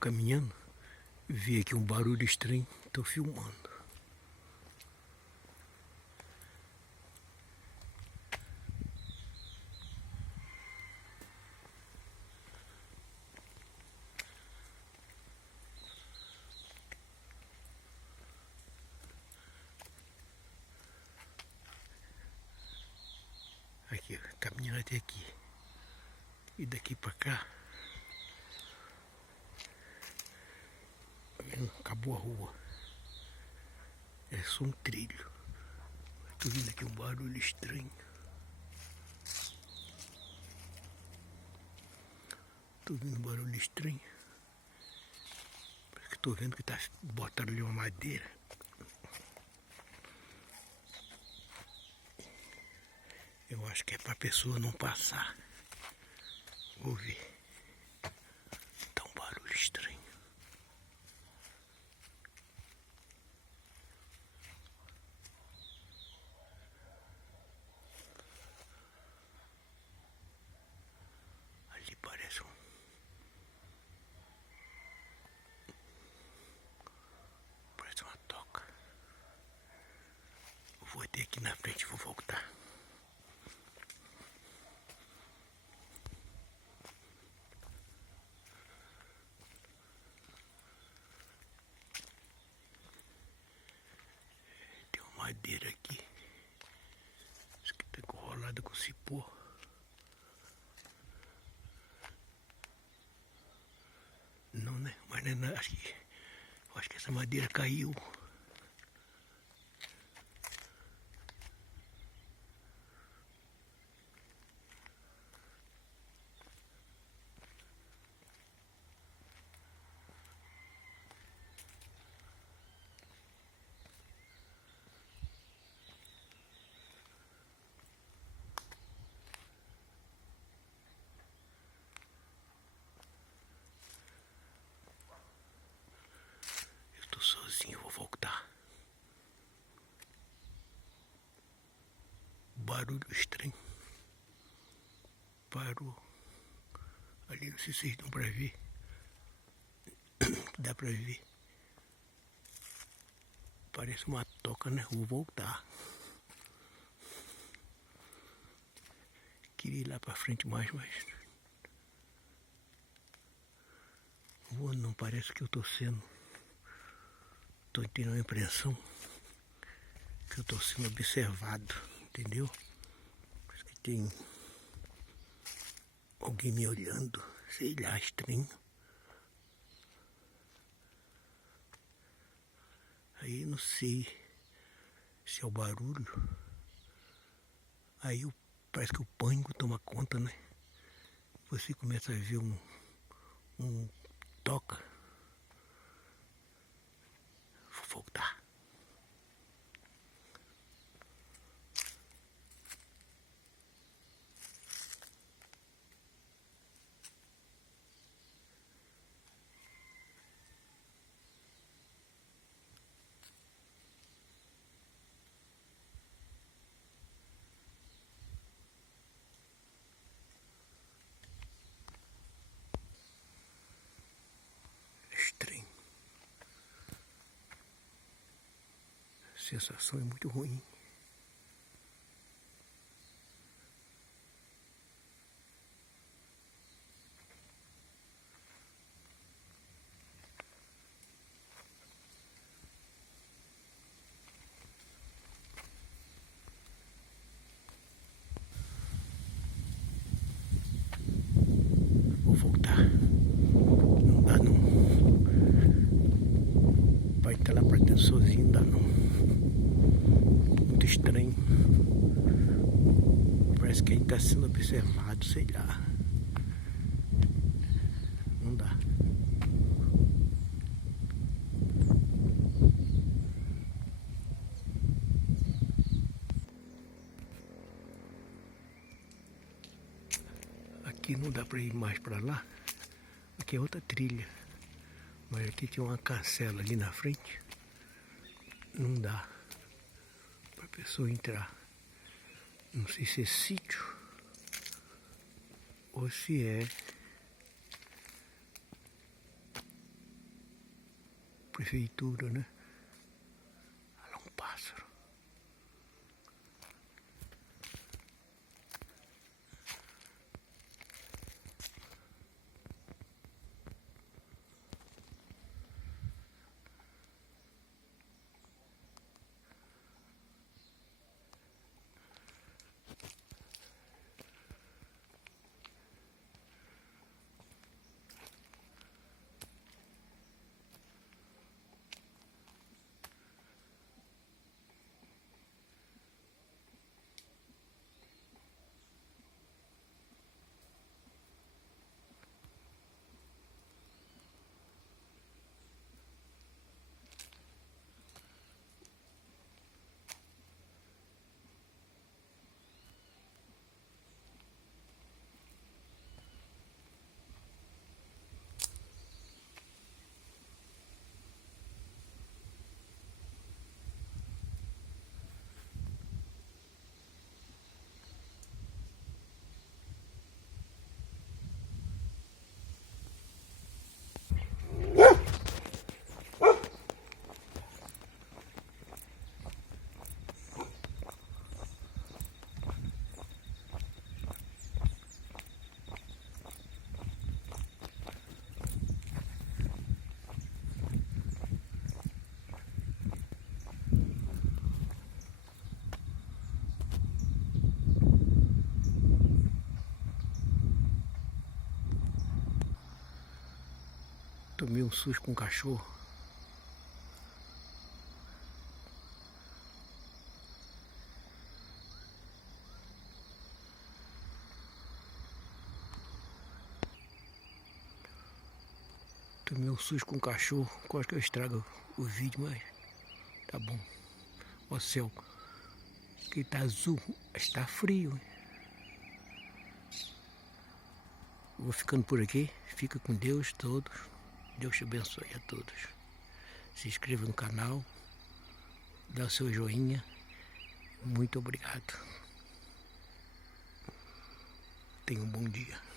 caminhando, vi aqui um barulho estranho, tô filmando. Aqui, caminhando até aqui. E daqui pra cá, acabou a rua. É só um trilho. Tô vendo aqui um barulho estranho. Tô vendo um barulho estranho. Parece que tô vendo que tá botando ali uma madeira. Eu acho que é pra pessoa não passar. Vou ver. Tá um barulho estranho. Ali parece parece uma toca. Eu vou até aqui na frente e vou voltar. Tem uma madeira aqui. Isso aqui tá enrolada com cipó. Não, né? Mas não, acho que essa madeira caiu. Eu tô sozinho, vou voltar. Barulho estranho. Parou. Ali, não sei se vocês dão pra ver. Dá pra ver. Parece uma toca, né? Vou voltar. Queria ir lá pra frente mais, mas... Vou não, parece que eu tô sendo... Tô tendo a impressão que eu tô sendo observado, entendeu? Parece que tem alguém me olhando, sei lá, estranho. Aí não sei se é o barulho. Aí parece que o pânico toma conta, né? Você começa a ver um toca. Vou voltar. Estranho. A sensação é muito ruim. Vou voltar. Não dá não. Vai estar lá pra dentro sozinho, não dá não. Muito estranho. Parece que a gente tá sendo observado, sei lá. Não dá. Aqui não dá pra ir mais pra lá. Aqui é outra trilha. Mas aqui tinha uma cancela ali na frente. Não dá pra pessoa entrar. Não sei se é sítio ou se é prefeitura, né? Olha lá um pássaro. Tomei um susto com um cachorro. Tomei um susto com um cachorro. Quase que eu estrago o vídeo, mas tá bom. Ó o céu, que tá azul, está frio. Vou ficando por aqui. Fica com Deus todos. Deus te abençoe a todos. Se inscreva no canal. Dá o seu joinha. Muito obrigado. Tenha um bom dia.